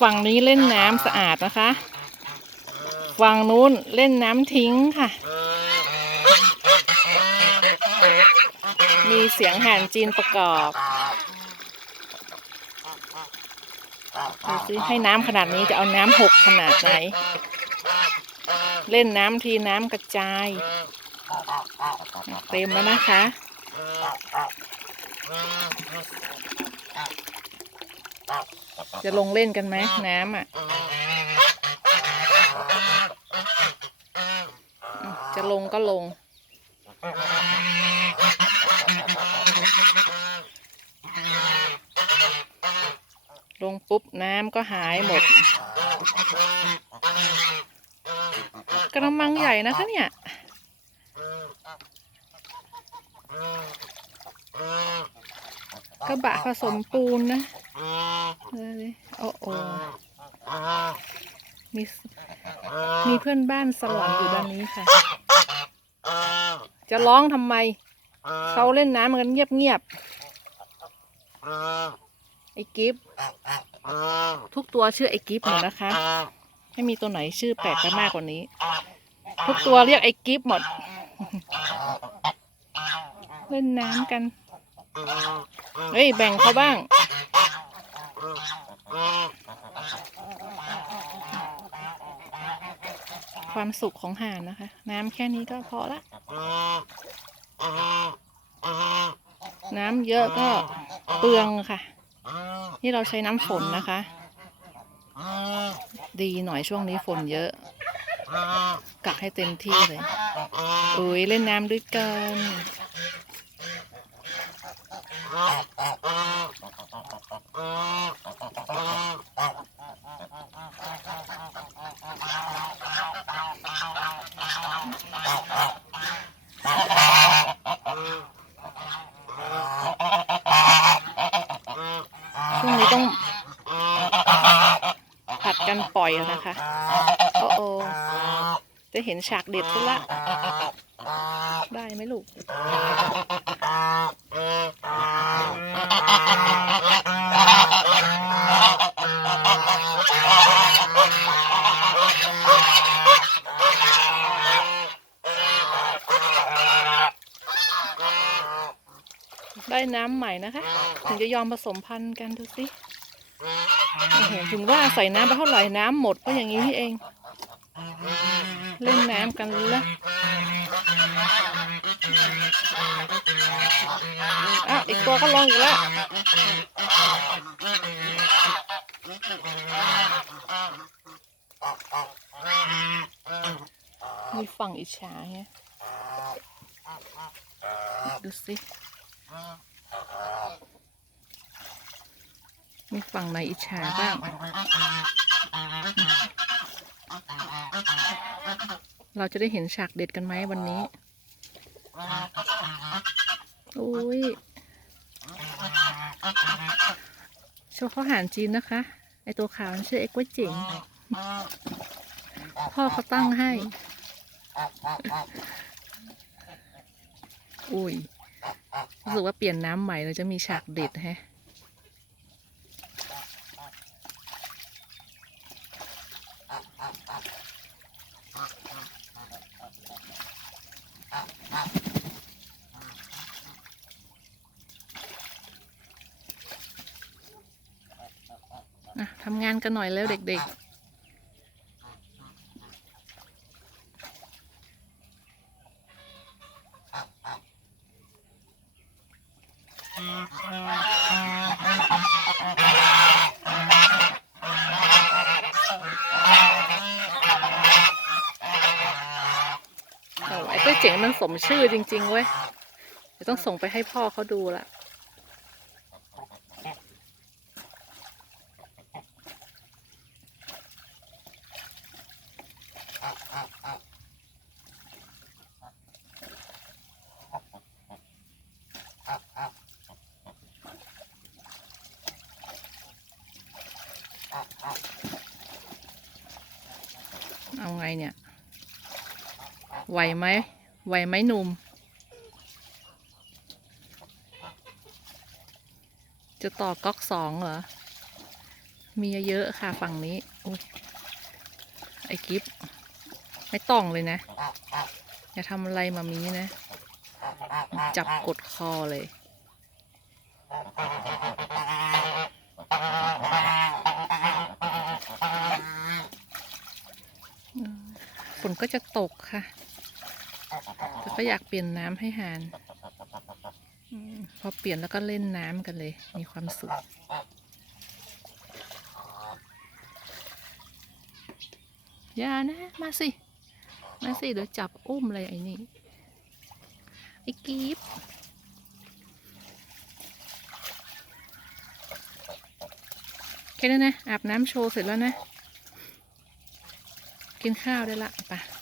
ฝั่งนี้เล่นน้ำสะอาดนะคะ ฝั่งนู้นเล่นน้ำทิ้งค่ะ มีเสียงห่านจีนประกอบดูสิให้น้ำขนาดนี้จะเอาน้ำหกขนาดไหน เล่นน้ำทีน้ำกระจาย เต็มแล้วนะคะ จะลงเล่นกันไหมน้ำอะ จะลงก็ลง ลงปุ๊บน้ำก็หายหมด กระมังใหญ่นะคะเนี่ย กระบะผสมปูนนะเออดิโอ้โอมีมีเพื่อนบ้านสลอนอยู่ด้านนี้ค่ะ จะร้องทำไม เขาเล่นน้ำกันเงียบๆ ไอ้กิฟทุกตัวชื่อไอ้กิฟหมดนะคะ ไม่มีตัวไหนชื่อแปลกมากกว่านี้ ทุกตัวเรียกไอ้กิฟหมด เล่นน้ำกัน เฮ้ย แบ่งเขาบ้าง ความสุขของห่านนะคะ น้ำแค่นี้ก็พอละ น้ำเยอะก็เปลืองค่ะ นี่เราใช้น้ำฝนนะคะ ดีหน่อยช่วงนี้ฝนเยอะกักให้เต็มที่เลย อุ้ยเล่นน้ำด้วยกัน ช่วงนี้ต้องผัดกันปล่อยนะคะ โอ้โอจะเห็นฉากเด็ดซะละ ได้ไหมลูก ได้น้ำใหม่นะคะ ถึงจะยอมผสมพันธุ์กันดูสิโอ้โหถึงว่าใส่น้ำไปเท่าไหร่น้ำหมดเพราะอย่างนี้นี่เอง เล่นน้ำกันละอ้าวอีกตัวก็ลงอีกแล้วมีฝั่งอิจฉาไงดูสิ มีฝั่งไหนอิจฉาบ้าง เราจะได้เห็นฉากเด็ดกันไหมวันนี้อุ้ยโชว์ข้าวหารจีนนะคะ ไอตัวขาวมันชื่อเอ็กซ์ไว้เจ๋ง พ่อเขาตั้งให้ อุ้ย รู้สึกว่าเปลี่ยนน้ำใหม่เราจะมีฉากเด็ดแฮะ ทำงานกันหน่อยแล้วเด็กๆ โอ้ไอ้ก๋วย เจ๋งมันสมชื่อจริง ๆ เว้ย เดี๋ยวต้องส่งไปให้พ่อเขาดูละเอาไงเนี่ย ไหวไหม ไหวไหมหนุ่ม จะต่อก๊อกสองเหรอ มีเยอะๆค่ะฝั่งนี้อุ้ย ไอ้กิฟไม่ต้องเลยนะ อย่าทำอะไรมามีนะ จับกดคอเลยฝนก็จะตกค่ะ ก็อยากเปลี่ยนน้ำให้หานอมพอเปลี่ยนแล้วก็เล่นน้ำกันเลย มีความสุข อย่านะ มาสิ มาสิ เดี๋ยวจับอุ้มเลยไอ้นี่ ไอ้กีบแค่นั้นนะ อาบน้ำโชว์เสร็จแล้วนะ กินข้าวได้ละ ไปะ